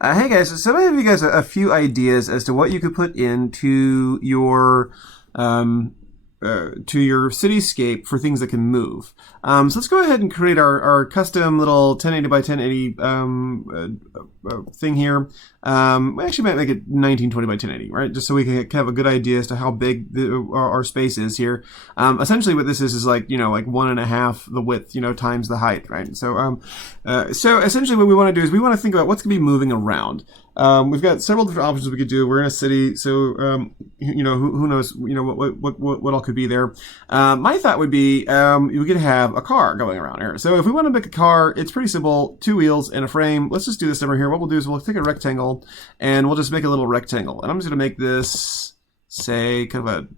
Hey guys, so I have you guys a few ideas as to what you could put into um, to your cityscape for things that can move. So let's go ahead and create our custom little 1080 by 1080 thing here. We actually might make it 1920 by 1080, right? Just so we can have a good idea as to how big our space is here. Essentially, what this is like like 1.5 the width, times the height, right? So essentially, what we want to do is we want to think about what's going to be moving around. We've got several different options we could do. We're in a city, so who knows what all could be there. My thought would be we could have a car going around here. So if we want to make a car, it's pretty simple: 2 wheels and a frame. Let's just do this over here. What we'll do is we'll take a rectangle and we'll just make a little rectangle. And I'm just going to make this, say, kind of a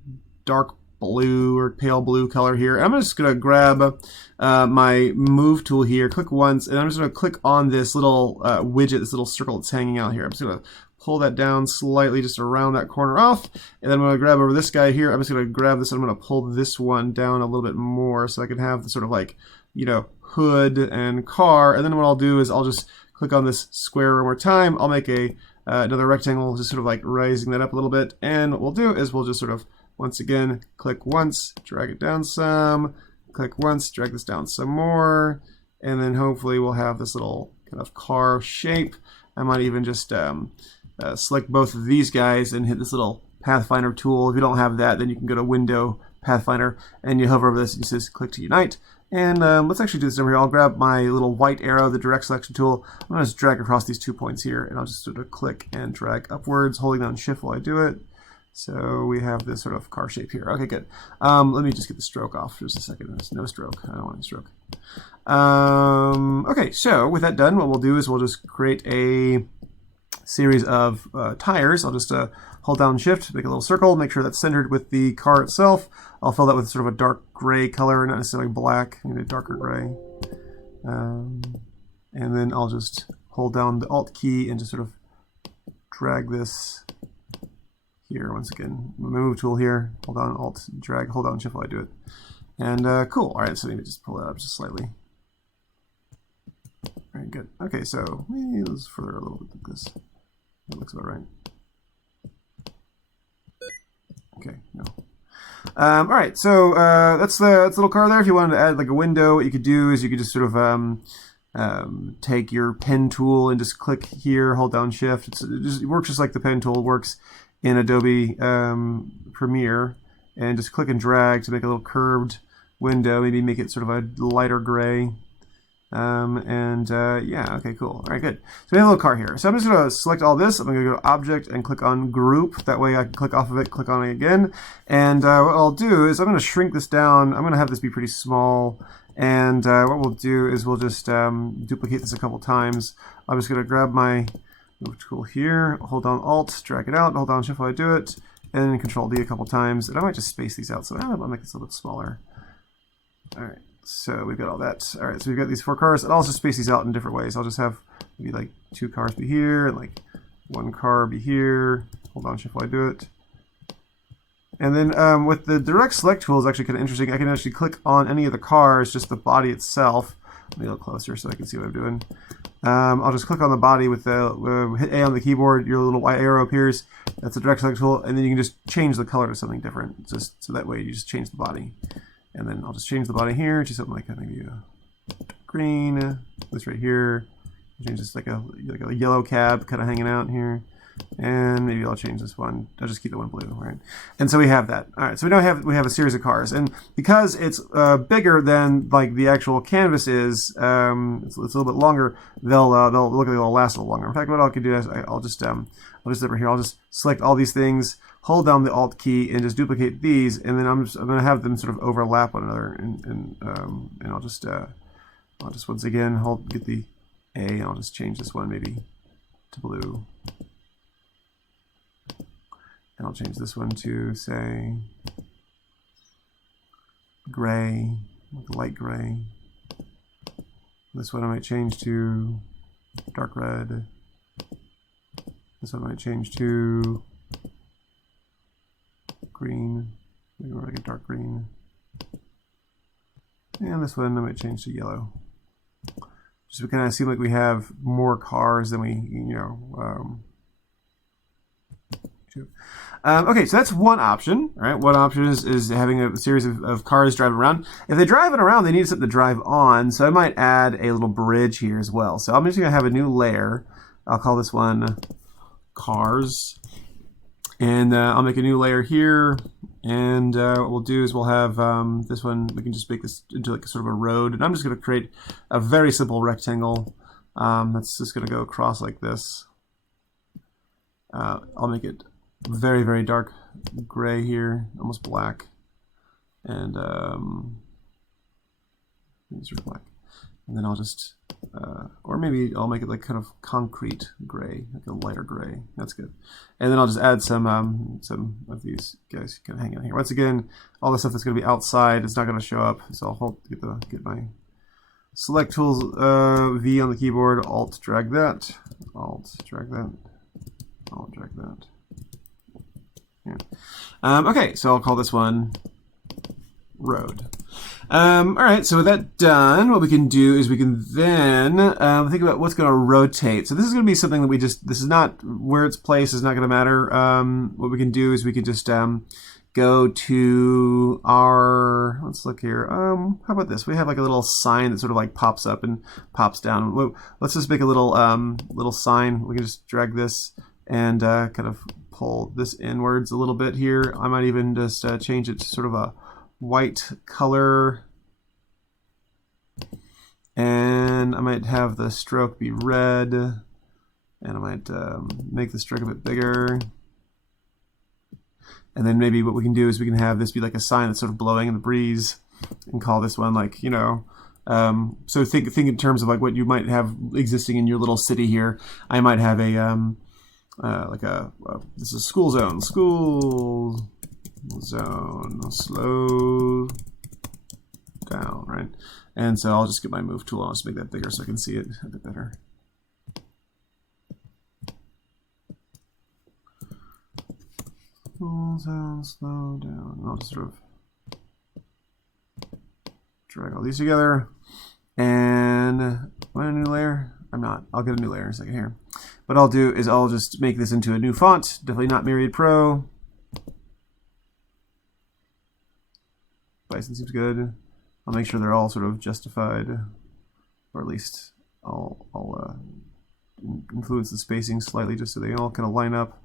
dark blue or pale blue color here. And I'm just going to grab my move tool here, click once, and I'm just going to click on this little widget, this little circle that's hanging out here. I'm just going to pull that down slightly just around that corner off, and then I'm going to grab over this guy here. I'm just going to grab this and I'm going to pull this one down a little bit more so I can have the sort of like, hood and car. And then what I'll do is I'll just click on this square one more time. I'll make another rectangle, just sort of like raising that up a little bit. And what we'll do is we'll just sort of, once again, click once, drag it down some, click once, drag this down some more, and then hopefully we'll have this little kind of car shape. I might even just select both of these guys and hit this little Pathfinder tool. If you don't have that, then you can go to Window, Pathfinder, and you hover over this and it says click to unite. And let's actually do this over here. I'll grab my little white arrow, the direct selection tool. I'm going to just drag across these 2 points here, and I'll just sort of click and drag upwards, holding down shift while I do it. So we have this sort of car shape here. Okay, good. Let me just get the stroke off for just a second. There's no stroke. I don't want any stroke. Okay, so with that done, what we'll do is we'll just create a series of tires. I'll just hold down shift, make a little circle, make sure that's centered with the car itself. I'll fill that with sort of a dark gray color, not necessarily black, maybe a darker gray. And then I'll just hold down the Alt key and just sort of drag this here. Once again, my move tool here, hold down Alt, drag, hold down shift while I do it. And cool. All right, so maybe just pull that up just slightly. Very good. Okay, so maybe let's further a little bit like this. That looks about right. Okay, no. All right, so that's the little car there. If you wanted to add like a window, what you could do is you could just sort of take your pen tool and just click here, hold down shift. It works just like the pen tool works in Adobe Premiere, and just click and drag to make a little curved window. Maybe make it sort of a lighter gray. Yeah, okay, cool. All right, good. So we have a little car here. So I'm just going to select all this. I'm going to go to Object and click on Group. That way I can click off of it, click on it again. And what I'll do is I'm going to shrink this down. I'm going to have this be pretty small. And what we'll do is we'll just duplicate this a couple times. I'm just going to grab my move tool here, hold down Alt, drag it out, hold down Shift while I do it, and then Control D a couple times. And I might just space these out, so I'll make this a little bit smaller. All right. So we've got all that. All right, so we've got these 4 cars, and I'll just space these out in different ways. I'll just have maybe like 2 cars be here, and like 1 car be here. Hold on, shift while I do it. And then with the direct select tool is actually kind of interesting. I can actually click on any of the cars, just the body itself. Let me look closer so I can see what I'm doing. I'll just click on the body with the hit A on the keyboard. Your little white arrow appears. That's a direct select tool, and then you can just change the color to something different. Just so that way you just change the body. And then I'll just change the body here to something like maybe a green. This right here. Change this like a yellow cab kind of hanging out here. And maybe I'll change this one. I'll just keep the one blue, right? And so we have that. All right. So we have a series of cars, and because it's bigger than like the actual canvas is, it's a little bit longer. They'll look like they'll last a little longer. In fact, what I could do is I'll just over here. I'll just select all these things, hold down the Alt key, and just duplicate these, and then I'm going to have them sort of overlap one another, and I'll just once again get the A, and I'll just change this one maybe to blue. And I'll change this one to, say, gray, like light gray. This one I might change to dark red. This one I might change to green, maybe more like a dark green. And this one I might change to yellow. Just to kind of seem like we have more cars than we, okay, so that's one option, right? One option is having a series of cars driving around. If they're driving around, they need something to drive on, so I might add a little bridge here as well. So I'm just going to have a new layer. I'll call this one Cars. And I'll make a new layer here. And what we'll do is we'll have this one, we can just make this into like sort of a road. And I'm just going to create a very simple rectangle that's just going to go across like this. I'll make it very, very dark gray here, almost black. And sort of black. And then I'll just, or maybe I'll make it like kind of concrete gray, like a lighter gray. That's good. And then I'll just add some of these guys kind of hang out here. Once again, all the stuff that's going to be outside is not going to show up. So I'll get my select tools V on the keyboard, Alt drag that, Alt drag that, Alt drag that. Yeah. Okay, so I'll call this one road. All right, so with that done, what we can do is we can then think about what's going to rotate. So this is going to be something that this is not where it's placed, is not going to matter. What we can do is we can just go to our, let's look here. How about this? We have like a little sign that sort of like pops up and pops down. Let's just make a little little sign. We can just drag this and kind of pull this inwards a little bit here. I might even just change it to sort of a white color, and I might have the stroke be red, and I might make the stroke a bit bigger. And then maybe what we can do is we can have this be like a sign that's sort of blowing in the breeze, and call this one like, so think in terms of like what you might have existing in your little city here. I might have a this is school zone, slow down, right? And so I'll just get my move tool. I'll just make that bigger so I can see it a bit better. Slow down. I'll just sort of drag all these together. And am I in a new layer? I'm not. I'll get a new layer in a second here. What I'll do is I'll just make this into a new font. Definitely not Myriad Pro. Bison seems good. I'll make sure they're all sort of justified, or at least I'll influence the spacing slightly just so they all kind of line up.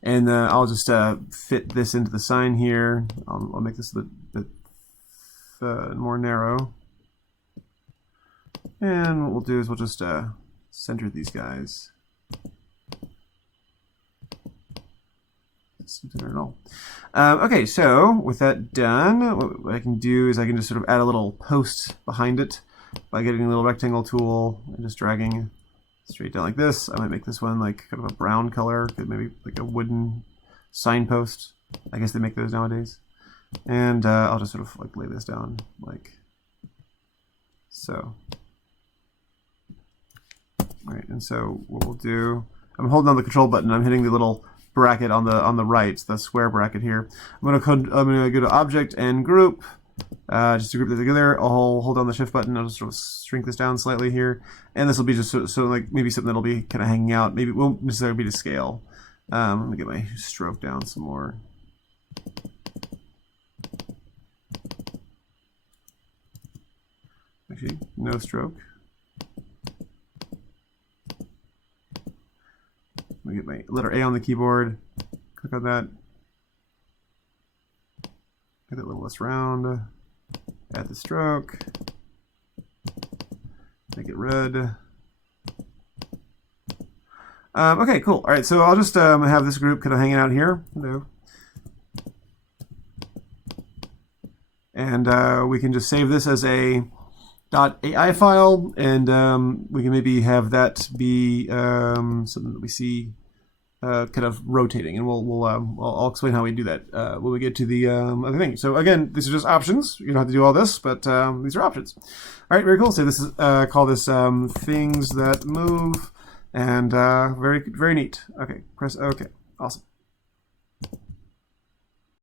And I'll just fit this into the sign here. I'll make this a bit more narrow. And what we'll do is we'll just center these guys. Center at all. Okay, so with that done, what I can do is I can just sort of add a little post behind it by getting a little rectangle tool and just dragging straight down like this. I might make this one like kind of a brown color, maybe like a wooden signpost. I guess they make those nowadays. And I'll just sort of like lay this down like so. All right, and so what we'll do, I'm holding on the control button. I'm hitting the little bracket on the right, the square bracket here. I'm gonna go to Object and Group. Just to group that together, I'll hold down the Shift button. I'll just sort of shrink this down slightly here, and this will be just so like maybe something that'll be kind of hanging out. Maybe it won't necessarily be to scale. Let me get my stroke down some more. Actually, no stroke. Let me get my letter A on the keyboard. Click on that. Make it a little less round. Add the stroke. Make it red. Okay, cool. All right, so I'll just have this group kind of hanging out here. Hello. And we can just save this as a .ai file, and we can maybe have that be something that we see kind of rotating, and I'll explain how we do that when we get to the other thing. So again, these are just options. You don't have to do all this, but these are options. All right, very cool. So this is call this things that move, and very neat. Okay, press OK. Awesome.